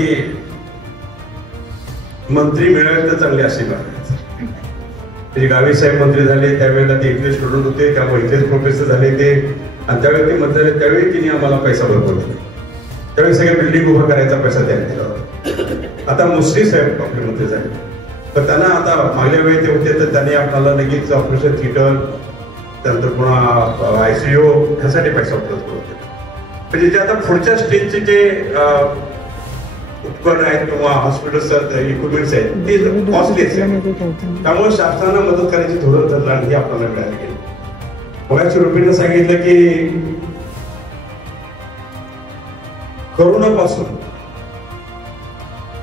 की मंत्री मिळाले तर चांगले असे म्हणजे गावी साहेब मंत्री झाले त्यावेळेला ते इथले स्टुडंट होते, त्यामुळे इथलेच प्रोफेसर झाले ते, आणि त्यावेळी ते मंत्री झाले त्यावेळी तिने आम्हाला पैसा भरपूर दिला. त्यावेळी सगळ्या बिल्डिंग उभा करायचा पैसा त्यांनी दिला होता. आता मुश्री साहेब आपले मंत्री झाले, तर त्यांना आता मागल्या वेळी ते होते तर त्यांनी आपल्याला लगेच ऑपरेशन थिएटर, त्यानंतर पुन्हा ICU ह्यासाठी पैसा उपलब्ध करून दिला. म्हणजे जे आता पुढच्या स्टेजचे जे उपकरण आहेत किंवा हॉस्पिटल्स इक्विपमेंट्स आहेत ते कॉस्टली आहेत, त्यामुळे शासनाला मदत करायची धोरण ठरलं आणि हे आपल्याला मिळालं गेलं. मगाशी रुपीनं सांगितलं की कोरोनापासून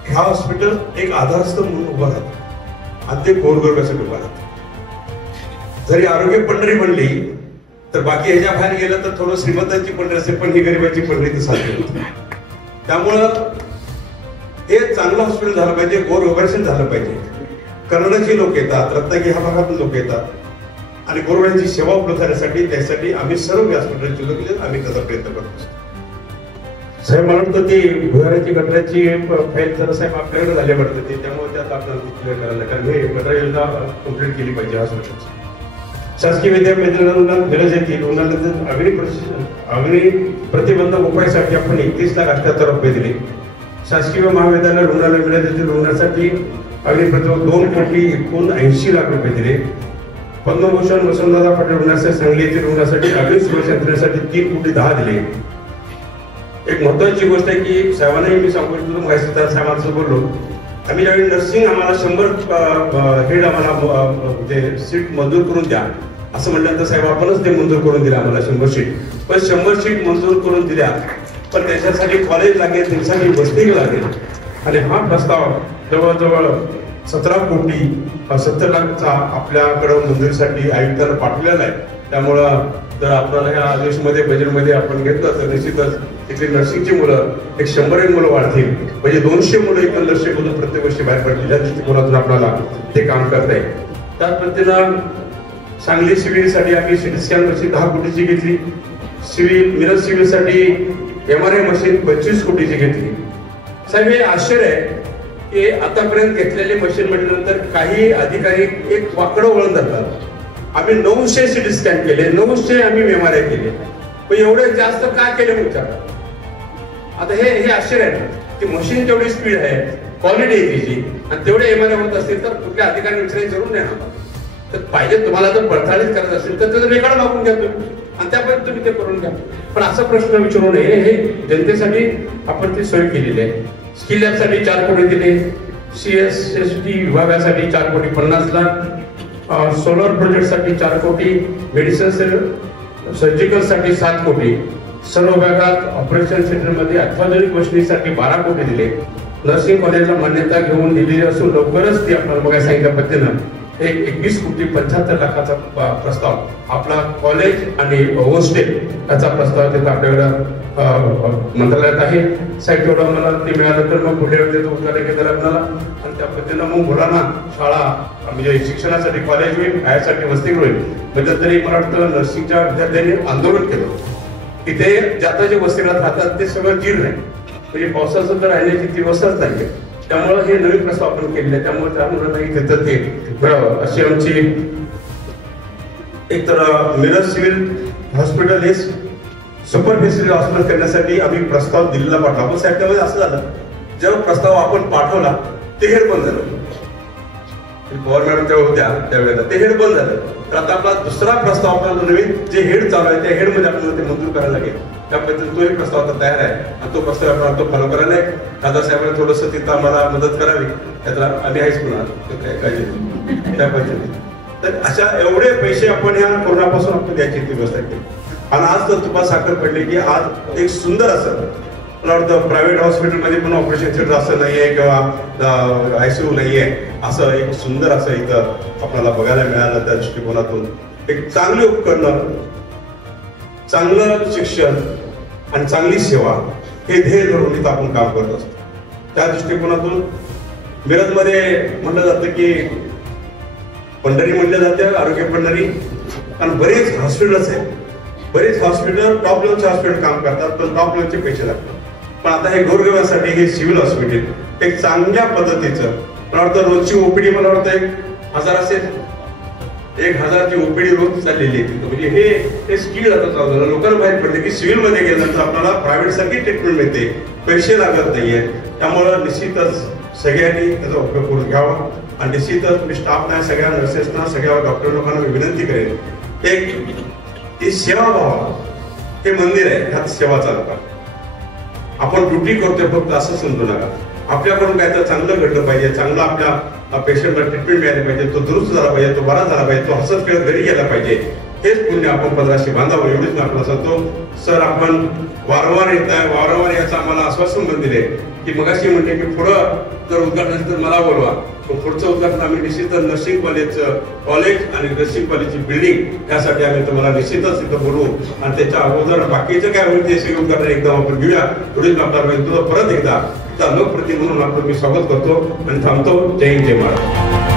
ह्या हॉस्पिटल एक आधारस्तंभ म्हणून उभा राहतं आणि ते गोरगरिबासाठी उभा राहतं. जरी आरोग्य पंढरी म्हणली तर बाकी ह्याच्या बाहेर गेलं तर थोडं श्रीमंतांची पंढरी असेल, पण ही गरिबाची पंढरी तर सारखी होती. त्यामुळं हे चांगलं हॉस्पिटल झालं पाहिजे, गोरगरिबांसाठी झालं पाहिजे. कर्नाटकची लोक येतात, रत्नागिरी ह्या भागातून लोक येतात आणि गोरगरिबांची सेवा उपलब्ध करण्यासाठी त्यासाठी आम्ही सर्व हॉस्पिटलचे लोक आम्ही त्याचा प्रयत्न करतो. साहेब मला वाटतं ती भुयाराची गटराची फाईल जरा साहेब आपल्याकडे झाले वाटतं ते, त्यामुळे त्यात आपल्याला क्लिअर करायला, कारण हे गटर योजना कम्प्लीट केली पाहिजे हॉस्पिटलची. शासकीय विद्यापीठाला गरज येते अग्नी प्रतिबंधक उपायासाठी आपण 31,78,00,000 रुपये दिले. शासकीय महाविद्यालय रुग्णालय मिळाले रुग्णासाठी अग्नि प्रतिबंधक 2,79,00,000 रुपये दिले. पद्मभूषण वसंतदादा पाटील रुग्णासाठी सांगली येथील रुग्णासाठी अग्नि सुरक्षा यंत्रणेसाठी 3,10,00,000 दिले. एक महत्वाची गोष्ट आहे की साहेबांनाही मी सांगू इच्छितो, माहिती साहेबांचं बोललो आम्ही ज्यावेळी नर्सिंग आम्हाला 100 हेड आम्हाला जे सीट मंजूर करून द्या असं म्हटल्यानंतर साहेब आपणच ते मंजूर करून दिलं आम्हाला 100 सीट. पण 100 सीट मंजूर करून दिल्या, पण त्याच्यासाठी कॉलेज लागेल, त्याच्यासाठी वसतिगृह लागेल आणि हा प्रस्ताव जवळजवळ 17 कोटी 70 लाखचा आपल्याकडं मंजुरीसाठी आयुक्तांना पाठवलेला आहे. त्यामुळं जर आपल्याला ह्या आदेशमध्ये बजेटमध्ये आपण घेतलं तर निश्चितच इथली नर्सिंगची मुलं एक 100 मुलं वाढतील, म्हणजे 200 मुलं एकंदर शिकवून प्रत्येक गोष्टी बाहेर पडतील. या दृष्टिकोनातून आपल्याला ते काम करता येईल. त्याच पद्धतीनं सांगली सिव्हिलसाठी आम्ही सिटी स्कॅन मशीन 10 कोटीची घेतली. मिरज सिव्हिलसाठी MRI मशीन 25 कोटीची घेतली. साहेब हे आश्चर्य आहे की आतापर्यंत घेतलेले मशीन म्हटल्यानंतर काही अधिकारी एक वाकडं वळण धरतात. आम्ही 900 सिटी स्कॅन केले, 900 आम्ही MRI केले, पण एवढे जास्त का केले विचार. आता हे आश्चर्य आहे की मशीन तेवढी स्पीड आहे, क्वालिटी आहे त्याची, आणि तेवढे MRI होत असतील तर कुठल्या अधिकाऱ्यांनी विचारायची जरूर नाही ना. तर पाहिजे तुम्हाला जर पडताळीत करत असेल तर त्याचं रेकॉर्ड मागून घ्या तुम्ही आणि त्यापर्यंत तुम्ही ते करून घ्या. पण असा प्रश्न विचारू नये, हे जनतेसाठी आपण ती सोय केलेली आहे. स्किल लॅबसाठी 4 कोटी दिले, CSST विभागासाठी 4,50,00,000, सोलर प्रोजेक्टसाठी 4 कोटी, मेडिसिन सर्जिकल साठी 7 कोटी, सर्व भागात ऑपरेशन सेंटरमध्ये अत्याधुनिक मशिनरीसाठी 12 कोटी दिले. नर्सिंग कॉलेजला मान्यता घेऊन दिलेली असून लवकरच ती आपल्याला बघायला सांगितल्या पद्धतीनं एक 21,75,00,000चा प्रस्ताव आपला कॉलेज आणि हॉस्टेल याचा प्रस्ताव तिथं आपल्याकडं मंत्रालयात आहे. साहेब तेवढं मला ते मिळालं तर मग पुढे उद्घाटन केलं आपल्याला, आणि त्या पद्धतीनं मग मुलांना शाळा म्हणजे शिक्षणासाठी कॉलेज होईल, यासाठी वसतिगृह होईल. मध्यंतरी मला वाटतं नर्सिंगच्या विद्यार्थ्यांनी आंदोलन केलं की ते ज्याता जे वसतिगृहात राहतात ते सगळं जीर्ण आहे, म्हणजे पावसाचं तर राहण्याची ती व्यवस्थाच नाही. त्यामुळे हे नवीन प्रस्ताव आपण केलेले आहे. त्यामुळे त्या मुलांनाही घेतात ते अशी आमची एक तर मिरज सिव्हिल हॉस्पिटल हे सुपर फेसिलिटी हॉस्पिटल करण्यासाठी आम्ही प्रस्ताव दिल्लीला पाठवला. पण साहेब त्यामध्ये असं झालं, जेव्हा प्रस्ताव आपण पाठवला ते हेड बंद झालं. गव्हर्नमेंट जेव्हा होत्या त्यावेळेला ते हेड बंद झालं. तर आता आपला दुसरा प्रस्ताव आपल्याला नवीन जे हेड चालू आहे त्या हेडमध्ये आपल्याला ते मंजूर करायला लागेल. त्या पद्धतीने तोही प्रस्ताव आता तयार आहे आणि तो प्रस्ताव आपल्याला तो फॉलो करायला आहे. दादा साहेबांना थोडंसं तिथं आम्हाला मदत करावी, त्यातला आम्ही आहेच पुन्हा त्या पद्धतीने. तर अशा एवढे पैसे आपण ह्या कोरोनापासून आपण द्यायची व्यवस्था केली. आणि आज तर तुपात साखर पडली की आज एक सुंदर असं मला वाटतं प्रायव्हेट हॉस्पिटलमध्ये पण ऑपरेशन थिएटर असं नाहीये किंवा ICU नाहीये, असं एक सुंदर असं इथं आपल्याला बघायला मिळालं. त्या दृष्टिकोनातून एक चांगली उपकरणं, चांगलं शिक्षण आणि चांगली सेवा हे ध्येय धरून इथं आपण काम करत असतो. त्या दृष्टिकोनातून मिरजमध्ये म्हटलं जातं की पंढरी म्हटलं जाते, आरोग्य पंढरी, आणि बरेच हॉस्पिटल्स आहेत. बरेच हॉस्पिटल टॉप लेवलचे हॉस्पिटल काम करतात, पण टॉप लेवलचे पैसे लागतात. पण आता हे गोरगरिबांसाठी हे सिव्हिल हॉस्पिटल एक चांगल्या पद्धतीचं, मला वाटतं रोजची ओपीडी मला वाटतं 1000 असेल, 1000ची ओपीडी रोज चाललेली आहे. म्हणजे हे स्किल आता चालू झालं. लोकांना माहित पडते की सिव्हिल मध्ये गेल्यानंतर आपल्याला प्रायव्हेट सारखी ट्रीटमेंट मिळते, पैसे लागत नाहीये. त्यामुळं निश्चितच सगळ्यांनी त्याचा उपयोग करून घ्यावा. आणि निश्चितच मी स्टाफना, सगळ्या नर्सेसना, सगळ्या डॉक्टर लोकांना मी विनंती करेन, एक ती सेवाभाव हे मंदिर आहे, ह्यात सेवा चालतात. आपण ड्युटी करतोय फक्त असं समजू नका. आपल्याकडून काय तर चांगलं घडलं पाहिजे, चांगलं आपल्या पेशंटला ट्रीटमेंट मिळाली पाहिजे, तो दुरुस्त झाला पाहिजे, तो बरा झाला पाहिजे, तो हसत खेळत घरी गेला पाहिजे. हेच पुण्य आपण 1500 बांधावं एवढीच मी आपल्याला सांगतो. सर आपण वारंवार येत आहे, वारंवार याचं आम्हाला आश्वासन पण दिले की मगाशी म्हणते की पुढं जर उद्घाटन तर मला बोलवा. पण पुढचं उद्घाटन आम्ही निश्चितच नर्सिंग कॉलेजचं कॉलेज आणि नर्सिंग कॉलेजची बिल्डिंग यासाठी आम्ही तुम्हाला निश्चितच तिथं बोलवू. आणि त्याच्या अगोदर बाकीचं काय होईल ते सगळे उद्घाटन एकदम आपण घेऊया. एवढीच आपल्याला परत एकदा लोकप्रतिनिधी म्हणून आपण मी स्वागत करतो आणि थांबतो. जय हिंद, जय महाराज.